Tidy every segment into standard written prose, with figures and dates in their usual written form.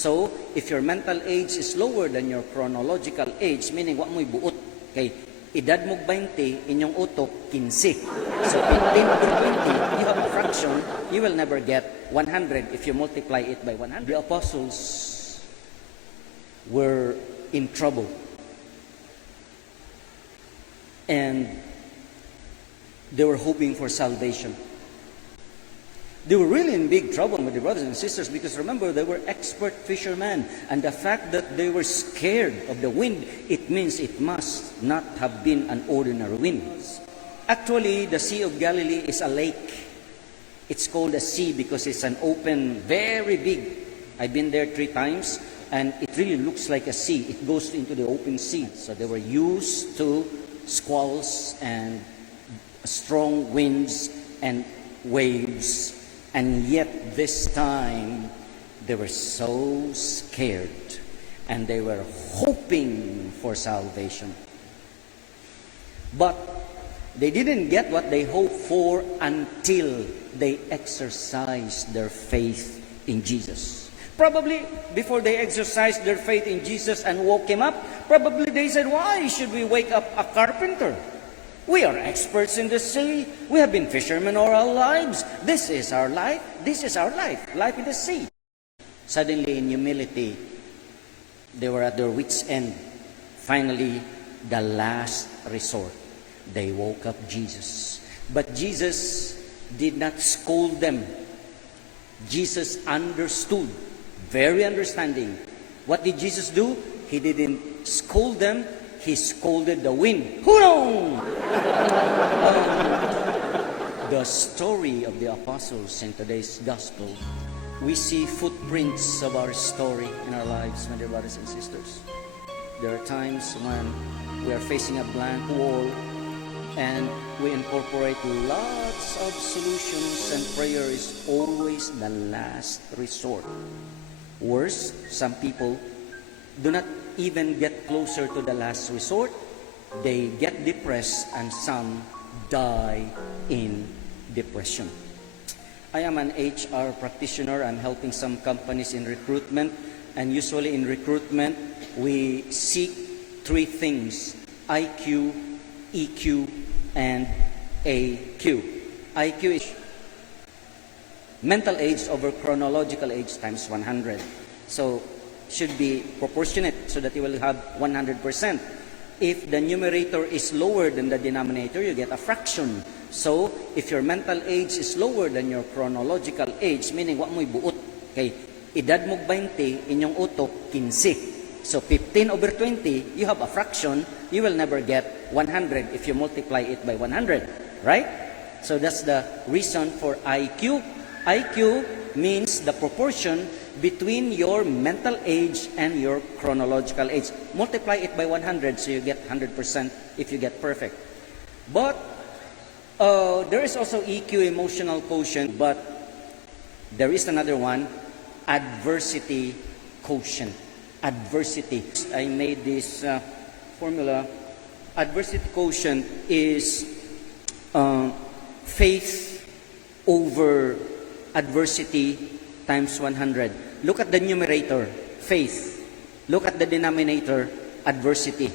So, if your mental age is lower than your chronological age, meaning wa mo'y buot, kay edad mo 20, inyong utok, 15. So, 15 over 20, you have a fraction, you will never get 100 if you multiply it by 100. The apostles were in trouble. And they were hoping for salvation. They were really in big trouble with the brothers and sisters because remember, they were expert fishermen. And the fact that they were scared of the wind, it means it must not have been an ordinary wind. Actually, the Sea of Galilee is a lake. It's called a sea because it's an open, very big. I've been there 3 times, and it really looks like a sea. It goes into the open sea. So they were used to squalls and strong winds and waves. And yet this time, they were so scared and they were hoping for salvation. But they didn't get what they hoped for until they exercised their faith in Jesus. Probably before they exercised their faith in Jesus and woke him up, probably they said, why should we wake up a carpenter? We are experts in the sea. We have been fishermen all our lives. This is our life. This is our life. Life in the sea. Suddenly, in humility, they were at their wits' end. Finally, the last resort. They woke up Jesus. But Jesus did not scold them. Jesus understood. Very understanding. What did Jesus do? He didn't scold them. He scolded the wind. Hurong! The story of the apostles in today's gospel, we see footprints of our story in our lives, my dear brothers and sisters. There are times when we are facing a blank wall and we incorporate lots of solutions, and prayer is always the last resort. Worse, some people do not even get closer to the last resort. They get depressed and some die in depression. I am an HR practitioner. I'm helping some companies in recruitment. And usually in recruitment, we seek 3 things: IQ, EQ, and AQ. IQ is mental age over chronological age times 100. So should be proportionate so that you will have 100%. If the numerator is lower than the denominator, you get a fraction. So, if your mental age is lower than your chronological age, meaning wa mo'y buot, kay edad mo 20, inyong utok 15. So, 15 over 20, you have a fraction, you will never get 100 if you multiply it by 100, right? So, that's the reason for IQ. IQ means the proportion between your mental age and your chronological age. Multiply it by 100 so you get 100% if you get perfect. But there is also EQ, emotional quotient, but there is another one, adversity quotient. Adversity. I made this formula. Adversity quotient is faith over adversity times 100. Look at the numerator, faith. Look at the denominator, adversity.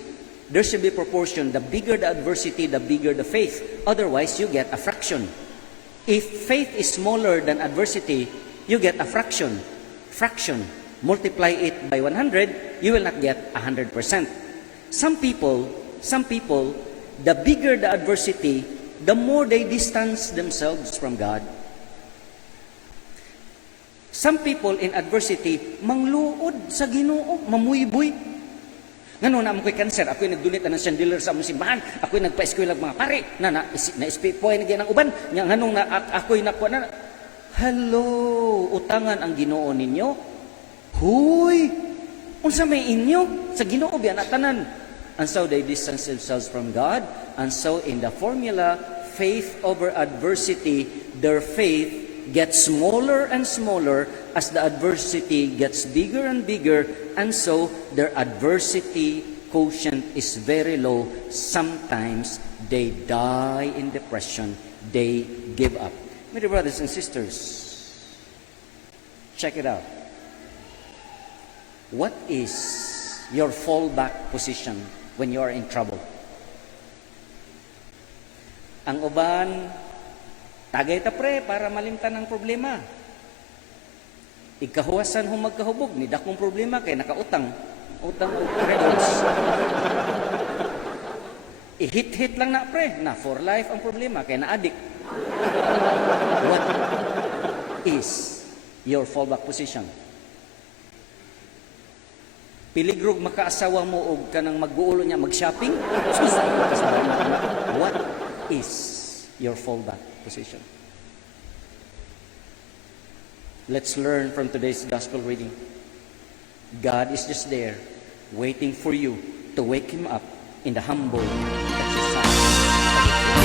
There should be proportion. The bigger the adversity, the bigger the faith. Otherwise, you get a fraction. If faith is smaller than adversity, you get a fraction. Fraction. Multiply it by 100, you will not get 100%. Some people, the bigger the adversity, the more they distance themselves from God. Some people in adversity, mangluod sa Ginoo, mamuyboy. Ngano na amoy cancer, ako'y nagdunit ng sandiller sa among simbahan, ako'y nagpa-eskwela mga pare, na-speak-poy na gyan ang uban, nganong ako'y nakuha na, hello, utangan ang Ginoo ninyo? Huy, unsa may inyo? Sa Ginoo biya natanan. And so they distance themselves from God, and so in the formula, faith over adversity, their faith gets smaller and smaller as the adversity gets bigger and bigger, and so their adversity quotient is very low. Sometimes they die in depression. They give up. My dear brothers and sisters, check it out. What is your fallback position when you are in trouble? Ang uban, tagay ta pre para malimtan ang problema. Ikahuwasan hong magkahubog, ni dakong problema kay nakautang. Utang o credits. I-hit-hit lang na pre, na for life ang problema kay na-addict. What is your fallback position? Piligrog makaasawa mo og kanang mag-uulo niya mag-shopping? What is your fallback position? Let's learn from today's gospel reading. God is just there, waiting for you to wake Him up in the humble exercise of